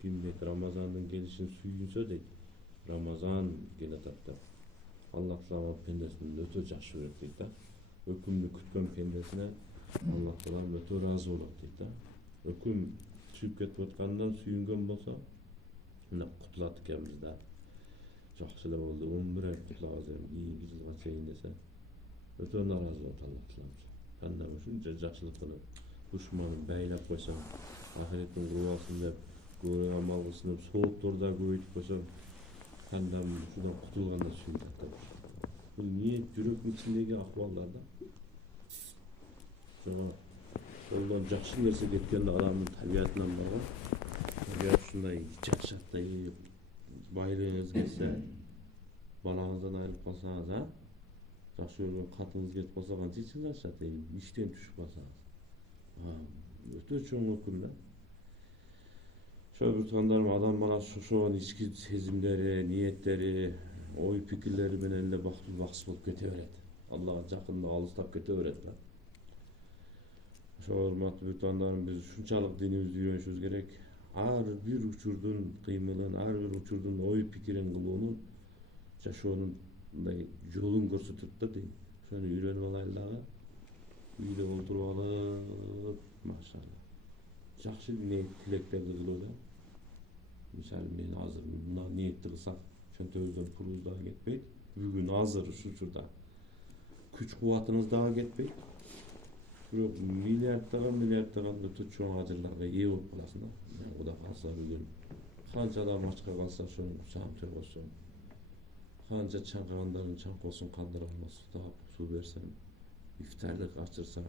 Kim deydi Ramazan'ın gelişini suyunsa deydi. Ramazan geletip de Allah Taala pendesinin öte жақсы көреді дейді да. Өкімді күткен пендесіне Allah Taala öte разы болады дейді да. Өкім түсіп кетіп отқандан сүйінген болса, мына құтылады екенбіз да. Жақсы болды, 11 ай құтылағыз кейінгі жылға шейін десе, өте наразы болады Allah Taala. Қандай үшін жақсылық қылып, дұшманын байлап қойсаң, ақыреттің құрып алсын деп, көре амал қылсын деп, соғып торда көбейтіп қойсаң, қандай шудан құтылғанда сүйінеді. Бұл ниет жүректің ішіндегі ахуалдарда. Ondan жақсы нәрсе кеткенде адамның табиғатынан бар ғой. Табиғат шындай жақшаттай байлығыңыз келсе, балаңыздан айырылып қалсаңыз, жақсы көрген қатыңыз кетіп қалса қанша жақшаттай іштен түшіп қалсаңыз. Өте чоң өкім да. Шөбір туғандарым адам баласы шошоған ішкі сезімдері, ниеттері, ой пікірлері менен эле бақсы болып кете береді. Аллаға жақында алыстап кете береді да. Урматтуу бүтандарым, биз ушунчалык динибизди үйрөнүшүбүз керек. Ар бир учурдун кыймылын, ар бир учурдун ой пикирин кылуунун жашоонун мындай жолун көрсөтөт да дин. Ошону үйрөнүп алайлы дагы. Үйдө отуруп алып, машалла. Жакшы ниет тилектерди кылуу. Мисалы мен азыр мына ниетти кылсак, чөнтөгүбүздөн пулубуз дагы кетпейт. Бүгүн азыр ушул учурда күч кубатыңыз дагы кетпейт. Бирок миллиарддаган өтө чоң ажырларга ээ болуп каласың да. Кудай калса бүгүн канча адам ачка калса ошону чаңтып койсоң, канча чаңкагандардын чаңкоосун кандырып алмастап суу берсем, ифтарлык ачырсам,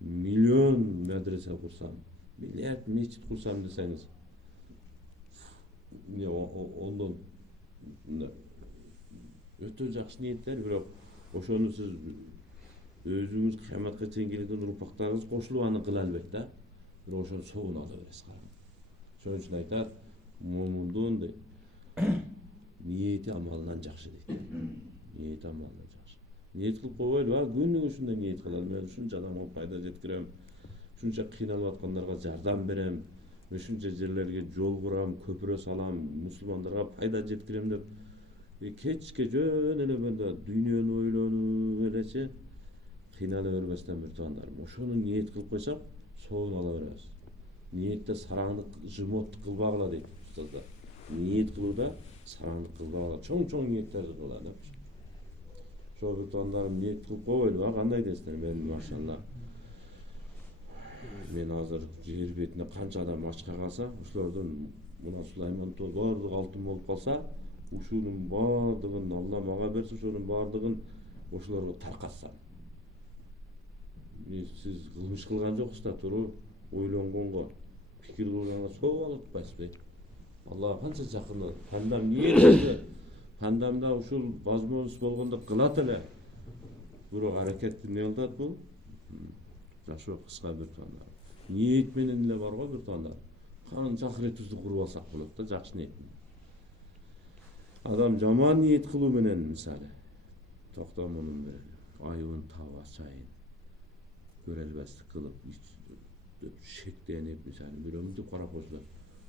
миллион медресе курсам, миллиард мечит курсам десеңиз, ондон өтө жакшы ниеттер, бирок ошону сиз өзүңүз кыяматка чейин келген урпактарыңыз кошулуп аны кыла албайт да. Бирок ошону согуна ала бересиз. Ошон үчүн айтат, момундун дейт, ниети амалынан жакшы дейт. Ниети амалынан жакшы. Ниет кылып койбойлу, күнүгө ушундай ниет кылам, мен ушунча адамга пайда жеткирем, ушунча кыйналып аткандарга жардам берем, ушунча жерлерге жол курам, көпүрө салам, мусулмандарга пайда жеткирем деп кечке жөн эле мында дүйнөнү ойлонуп элечи кыйнала бербестен бир туугандарым, ошону ниет кылып койсак, соогун ала беребиз. Ниетте сараңдык, жымоттук кылбагыла дейт устаздар. Ниет кылууда сараңдык кылбагыла, чоң ниеттерди кыла деп. Ошо бир туугандарым ниет кылып койбойлу, кандай дейсиздер? Мен машалла. Мен азыр жер бетине канча адам ачка калса, ошолордун мына Сулаймантоо баардыгы алтын болуп калса, ушунун баардыгын Алла мага берсе, ошонун баардыгын ошолорго таркатсам. Siz kılmış kılgan joksuз да, туруп ойлонгонго, пикир кылганга согуп алып атпайсызбы? Аллага канча жакын. Пандам ниет, пандамда ушул возможность болгондо кылат эле. Бирок аракетти эмне кылат бул? Жашоо кыска бир туугандар. Ниет менен эле бар го бир туугандар. Канча ахиретибизди куруп алсак болот да, жакшы ниет. Адам жаман ниет кылуу менен мисалы токтомунун берели, айыбын таба чайын көрө албастык кылып, шектенип, мисалы бирөөмүздү карап койсо,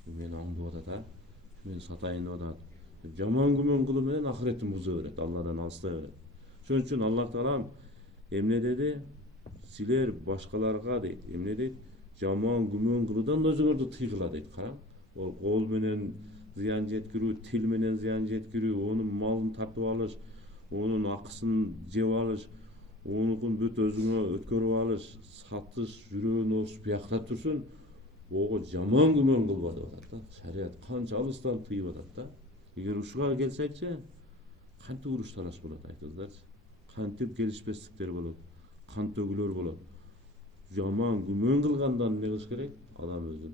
мен аңдып атат, мен сатайын деп атат. Жаман күмөн кылуу менен ахиретин буза берет, Алладан алыстай берет. Ошон үчүн Аллах Таалам эмне деди? Силер башкаларга дейт, эмне дейт? Жаман күмөн кылуудан өзүңөрдү тыйгыла дейт. Караң, ол кол менен зыян жеткирүү, тил менен зыян жеткирүү, онун малын тартып алыш, онун акысын жеп алыш, онукун бүт өзүңө өткөрүп алыш, сатыш, жүрөгүн ошуп бияктап турсун, ого жаман күмөн кылба деп атат да. Шарият канча алыстан тыйып атат да. Эгер ушуга келсекчи, кантип уруш талаш болот айтыңыздарчы? Кантип келишпестиктер болот? Кан төгүлөр болот? Жаман күмөн кылгандан эмне кылыш керек? Адам өзүн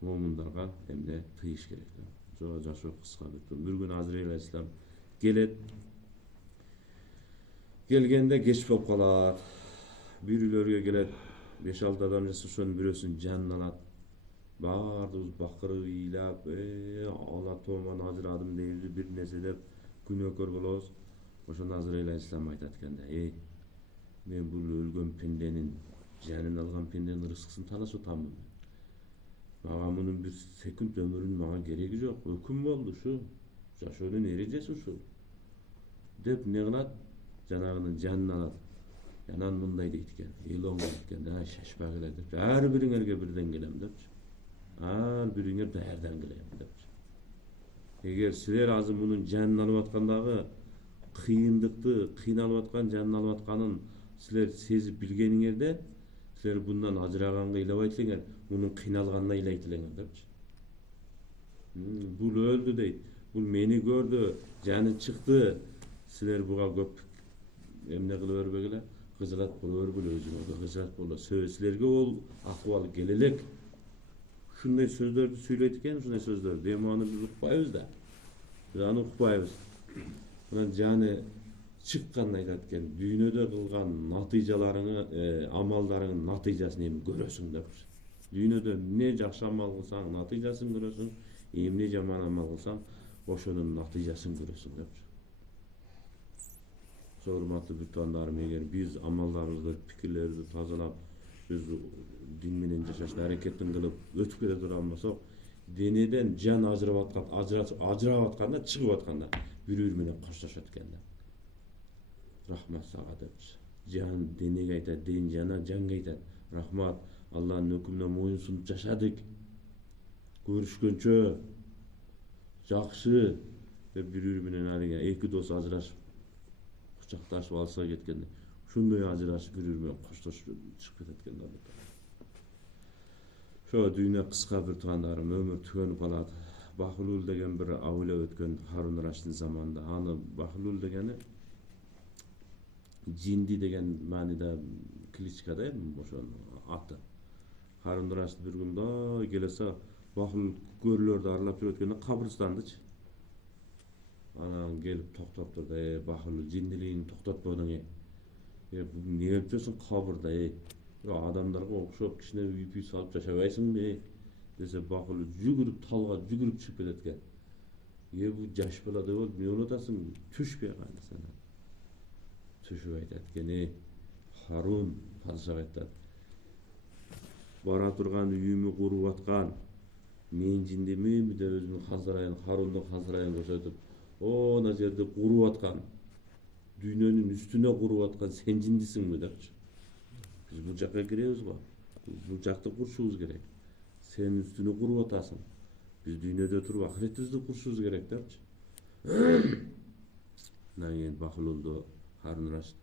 момундарга эмне тыйыш керек да. Ошо жашоо кыска бүттү. Бир күнү Азраил алейхисалам келет. Келгенде кеч болуп калат. Бир үйлөргө келет, 5-6 адам жаса, ошонун бирөөсүнүн жанын алат. Баардыгыбыз бакырып ыйлап, ала тооман ажырадым дейбиз, бир нерсе деп күнөөкөр болобуз. Ошондо Азраил алейхисалам айтат экенде, мен бул өлгөн пенденин, жанын алган пенденин рызкысын талашып атамын. Мага мунун bir sekund ömürün maga keregi jok. Öküm boldu şu. Жашоонун эрежеси ушул. Деп не кылат? Жанагынын жанын алат. Анан мындай дейт экен. Элон экен. Шашпа келе деп. Ар бириңерге бирден келем деп. Ар бириңер даярдан келем деп. Эгер силер азыр мунун жанын алып аткандагы кыйындыкты, кыйналып аткан, жанын алып атканын силер сезип билгениңерде, силер bundan ажыраганга ыйлабайт элеңер, мунун кыйналганына ыйлайт элеңер депчи. Бул өлдү дейт. Бул мени көрдү, жаны чыкты. Силер буга көп эмне кылып өрбөгүлө, кыжырат болуп өрбөлө, өзүңөргө кыжырат боло. Силерге ол акыбал келе элек. Ушундай сөздөрдү сүйлөйт экен, ушундай сөздөрдү. Эми аны биз укпайбыз да. Биз аны укпайбыз. Мына жаны чыкканын айтат экен. Дүйнөдө кылган натыйжаларыңы, амалдарыңдын натыйжасын эми көрөсүң деп. Дүйнөдө эмне жакшы амал кылсаң, натыйжасын көрөсүң. Эмне жаман амал кылсаң, ошонун натыйжасын көрөсүң деп. Урматтуу бир туугандарым, эгер биз амалдарыбызды, пикирлерибизди тазалап, биз дин менен жашашты аракетин кылып өтүп келе турган болсок, денеден жан ажырап атканда, чыгып атканда бири-бири менен коштошот экен да. Рахмат сага деп. Жан денеге айтат, ден жана жанга айтат. Рахмат, Алланын өкүмүнө моюн сунуп жашадык. Көрүшкөнчө жакшы деп бири-бири менен алиге эки дос ажырашып кучакташып алыса кеткенде, ушундай ажырашып бири-бири менен коштошуп чыгып кетет экен да. Ошо дүйнө кыска бир туугандарым, өмүр түгөнүп калат. Бахлул деген бир абыйлап өткөн Харун Рашидин заманында. Аны Бахлул дегени жинди деген мааниде кличка да, ошонун аты. Харун Рашид бир күн мындай келесе Бахлул көрүлөрдү аралап жүрүп өткөндө кабырстандычы. Анан келип токтоп турду. Бахлул, жиндилигиңди токтотподуң. Бул эмне кылып жүрсүң кабырда? Адамдарга окшоп кичине үй салып жашабайсыңбы? Десе Бахлул жүгүрүп талга жүгүрүп чыгып кетет экен. Бул жаш бала деп болуп эмне болуп атасың? Түшпөй калдысың. Түшүп айтат экен, Харун падышага айтат. Бара турган үйүмү куруп аткан мен жиндеминби деп өзүнүн хан сарайын, Харундун хан сарайын көрсөтүп, ана жерде куруп аткан, дүйнөнүн үстүнө куруп аткан сен жиндисиңби депчи. Биз бул жакка киребиз го. Бул жакты курушубуз керек. Сен үстүнө куруп атасың. Биз дүйнөдө туруп ахиретибизди курушубуз керек депчи. Анан кийин Бахлулду Харун Рашид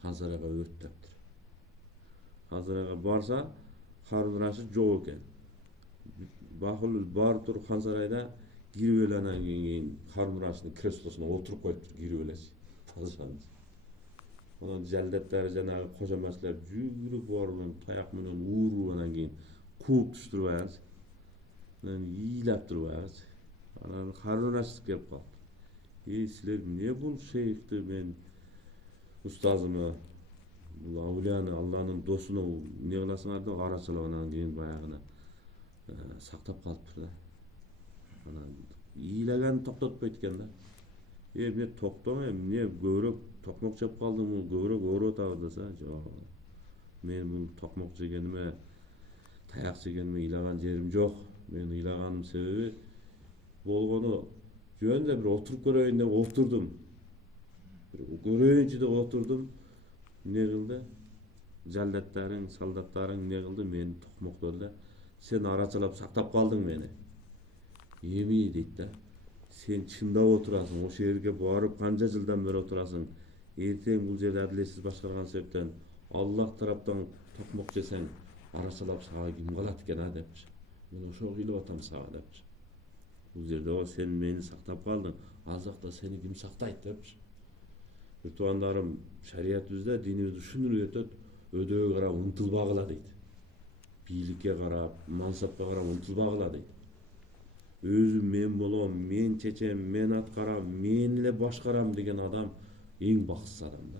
хан сарайга өрттөптүр. Хан сарайга барса, Харун Рашид жок экен. Бахлул барып туруп хан сарайда кирип эле, анан кийин Харун Рашидин креслосуна отуруп коюптур, кирип элечи. Падышанын. Анан жалдаттары жанагы кожомачтар жүгүрүп барып таяк менен ууруп, анан кийин кууп туштурбайбыз. Анан ыйлап турбайбыз. Анан Харун Рашид келип калды. Силер эмне бул шейхти, мен устазымы, бул аулияны, Алланын досуну эмне кыласыңар деп арачылап, анан кийин баягына сактап калыптыр да. Анан ыйлаган токтотпойт экен да. Эмне токтоң, эмне көбүрөөк токмок жеп калдыңбы, көбүрөөк ооруп атабы десе, жок. Мен бул токмок жегениме, таяк жегениме ыйлаган жерим жок. Мен ыйлаганым себеби болгону жөн эле бир отуруп көрөйүн деп отурдум. Көрөйүнчү деп отурдум. Эмне кылды? Жалдаттарың, солдаттарың эмне кылды? Мени токмоктоду. Сен арачылап сактап калдың мени. Эми дейт да. Сен чындап отурасың, ошол жерге барып канча жылдан бери отурасың. Эртең бул жерде адилетсиз башкарган себептен Аллах тараптан токмок жесең, арачылап сага ким калат экен депчи. Мен ошого кыйлып атам сага депчи. Бул жерде сен мени сактап калдың, ал жакта сени ким сактайт депчи. Бир туугандарым, шариятыбызда динибиз ушуну үйрөтөт, өдөөгө карап умтулбагыла дейт. Бийликке карап, мансапка карап умтулбагыла дейт. Өзүм мен болом, мен чечем, мен аткарам, мен эле башкарам деген адам эң бакытсыз адам да.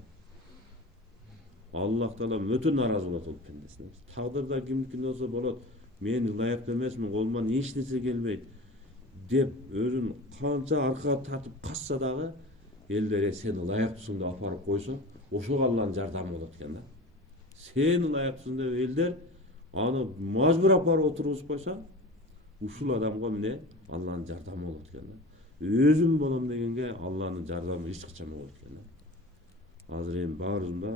Аллах Таала өтө наразы болот ол пендесине. Тагдырда кимдикинде болсо болот, мен ылайыктуу эмесмин, колуман эч нерсе келбейт деп өзүн канча аркага тартып касса дагы, элдер сен ылайыктуусуң деп апарып койсо, ошого Алланын жардамы болот экен да. Сен ылайыктуусуң деп элдер аны мажбур апарып отургузуп койсо, Ушул адамга эмне Алланын жардамы болот экен да. Өзүм болом дегенге Алланын жардамы эч качан болот экен да. Азыр эми баарыбызда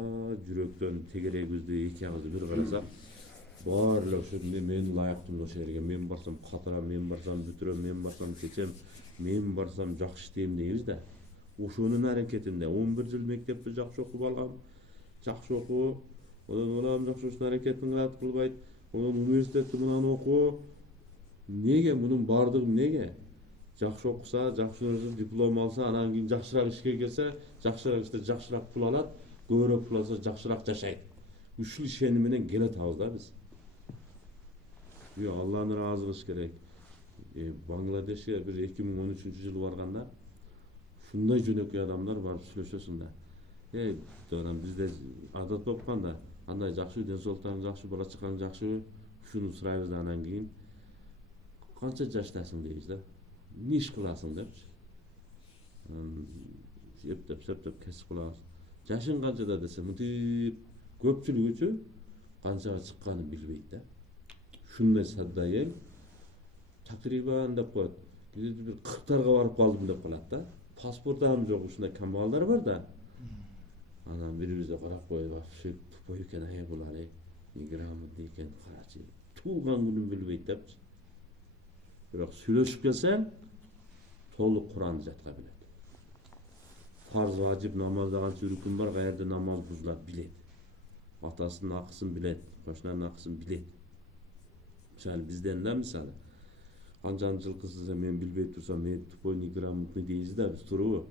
жүрөктөн тегерегибизди эки агызды бир карасак, баары эле ошо мен ылайыктымын ошол жерге. Мен барсам катырам, мен барсам бүтүрөм, мен барсам чечем, мен барсам жакшы иштейм дейбиз да. Ошонун аракетинде 11 жыл мектепти жакшы окуп алгам, жакшы окуу, онан балам жакшы ушун аракетин кылат, кылбайт, онан университетти мынаны окуу. Неге мунун баардыгы неге? Жакшы окуса, жакшы университет диплом алса, анан кийин жакшыраак ишке келсе, жакшыраак иште жакшыраак пул алат, көбүрөөк пул алса жакшыраак жашайт. Ушул ишеним менен келатабыз да биз. Алланы ыраазы кылыш керек. Бангладешке бир 2013-жылы барганда ушундай жөнөкөй адамдар барып сүйлөшөсүң да. Анан бизде адат болуп калганда, андай жакшы ден соолуктарың жакшы, бала чакаң жакшы, ушуну сурайбыз да анан кийин канча жаштасың дейбиз да. Эмне иш кыласың депчи. Эптеп кесип кылабыз. Жашың канчада десе, мынтип көпчүлүгүчү канчага чыкканын билбейт да. Ушундай садда эл такрибан деп коет. Бир 40-тарга барып калдым деп калат да. Паспортум жок, ушундай камбагалдар бар да. Анан бирибизге карап коюп, вообще тупой экен булар, неграмотный экен, карачы. Туулган күнүн билбейт депчи. Бирок сүйлөшүп келсең, толук Куранды жатка билет. Фарз, важип, намазда канча үркүм бар, каерде намаз бузулат билет. Атасынын акысын билет, кошунанын акысын билет. Мисалы бизден да мисалы канчанчы жылкы сиз мен билбей турсам, мен тупой неграмотный дейбиз да, биз туурабы?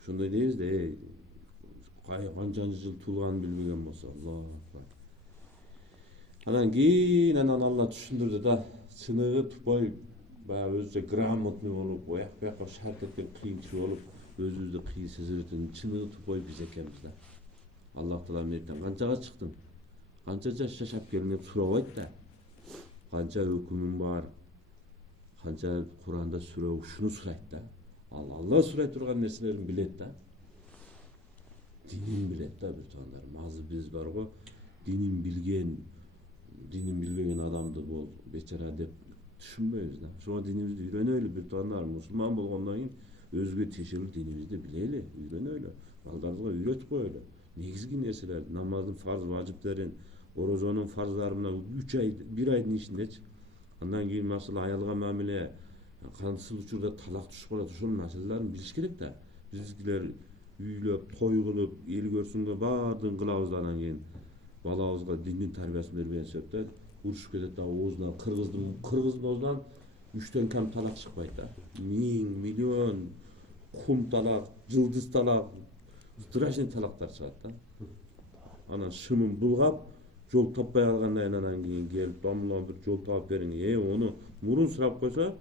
Ошондой дейбиз да, канчанчы жыл туулганын билбеген болсо, Аллах акбар. Анан кийин Алла түшүндүрдү да, чыныгы тупой баягы өзүнчө грамотный болуп, бияка шарт эткен кыйынчы болуп, өзүбүздү кыйын сезип чыныгы тупой биз экенбиз да. Аллах Таала менден канчага чыктың? Канча жаш жашап келдиң деп сурабайт да. Канча өкүмүң бар? Канча Куранда сүрө ушуну сурайт да. Алла сурай турган нерселерин билет да. Динин билет да, бир туугандарым. Азыр биз барго динин билбеген адамды бол бечара деп түшүнбөйбүз да. Ошого динибизди үйрөнөлү, бир туугандарым. Мусулман болгондон кийин өзгө тиешелүү динибизди билели, үйрөнөлү. Балдарыбызга үйрөтүп коелу. Негизги нерселер, намаздын фарз важиптерин, орозонун фарздарын 3 ай, 1 айдын ичиндечи. Андан кийин машала аялга мамиле, кансыл учурда талак түшүп калат, ошол маселелерин билиш керек да. Бизгилер үйлөп, той кылып, эл көрсүнгө баардыгын кылабыз, анан кийин балабызга диндин тарбиясын бербеген себептен урушуп кетет да, оозунан кыргыздын оозунан 3төн кам талак чыкпайт да. 1000, миллион кум талак, жылдыз талак, страшный талактар чыгат да. Анан шымын булгап, жол таппай калгандан анан кийин келип, домлон бир жол таап бериң. Ону мурун сурап койсо,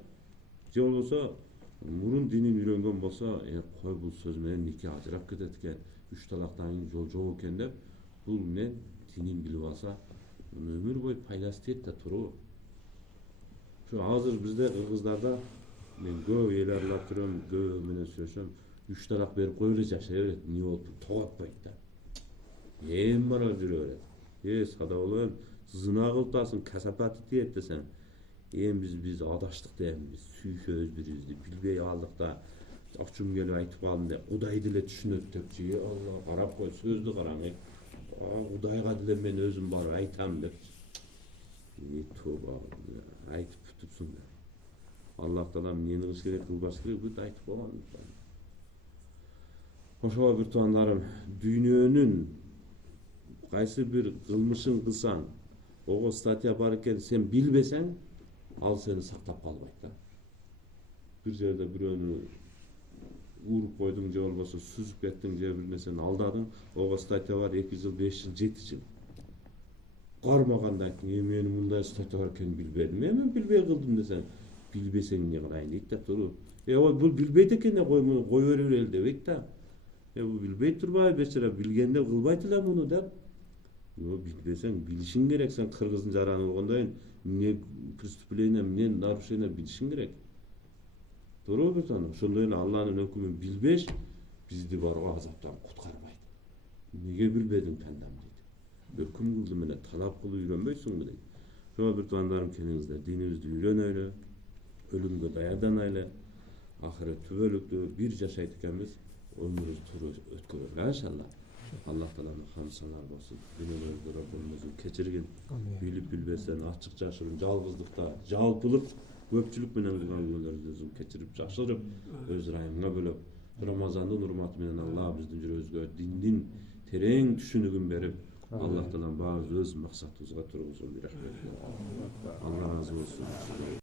же болбосо мурун динин үйрөнгөн болсо, кой бул сөз менен нике ажырап кетет экен, 3 талактан кийин жол жок экен деп, бул менен динин билип алса, өмүр бою пайдасы тиет да, туурабы? Ошо азыр бизде кыргыздарда мен көп эл аралап жүрөм, көп менен сүйлөшөм, 3 талак берип коюп эле жашай берет, эмне болуп тоготпойт да. Эми бара жүрө берет. Сада болом, зына кылтасың, касапаты тиет десең, биз адаштык дейм, биз сүйүшөбүз бирибизди, билбей калдык да, очум келип айтып калдым деп, Кудай деле түшүнөт депчи, Алла карап кой, сөздү караң. Кудайга деле мен өзүм барып айтам деп. Айтып бүтүпсүң да. Аллах Таала эмнени кылыш керек, кылбаш керек, бүт айтып койгон. Ошого бир туугандарым, дүйнөнүн кайсы бир кылмышын кылсаң, ого статья бар экен, сен билбесең, ал сени сактап калбайт да. Бир жерде бирөөнү уруп койдуң, же болбосо сүзүп кеттиң, же бир нерсени алдадың, ого статья бар 2 жыл, 5 жыл, 7 жыл. Кармаганда айттың, мен мындай статья бар экенин билбедим. Мен билбей кылдым десең, билбесең эмне кылайын дейт да, тууру. Бул билбейт экен, кой бере берели дебейт да. Бул билбей турбай, бечара билгенде кылбайт эле муну деп. Билбесең, билишиң керек, сен кыргыздын жараны болгондон эмне преступление, эмне нарушение билишиң керек. Туурабы бир? Ошондой эле Алланын өкүмүн билбеш, бизди барга азаптан куткарбайт. Неге билбедиң пандам дейт. Өкүм кылды менен талап кылып үйрөнбөйсүңбү дейт. Şöyle bir tuandarım kendinizde dinimizde öýrenöýle, ölümge daýadanaýla, ahiret tübelükde bir jaşaýdykanmyz, ömrümiz turu ötkerer inşallah. Allah Teala'nın hamd sanar bolsun. Dünýäde Rabbimizi keçirgin, bilip bilbesen, açyk jaşyryn jalgyzlykda, jalpylyk, köpçülük menen günahlarymyzy keçirip jaşyryp, öz raýyňa bölüp, Ramazan'da hurmaty menen Allah bizdin ýüregimizge dindin tereň düşünügün berip, Allah Teala bazı öz maksatımıza turguzun bir rahmet. Allah razı olsun.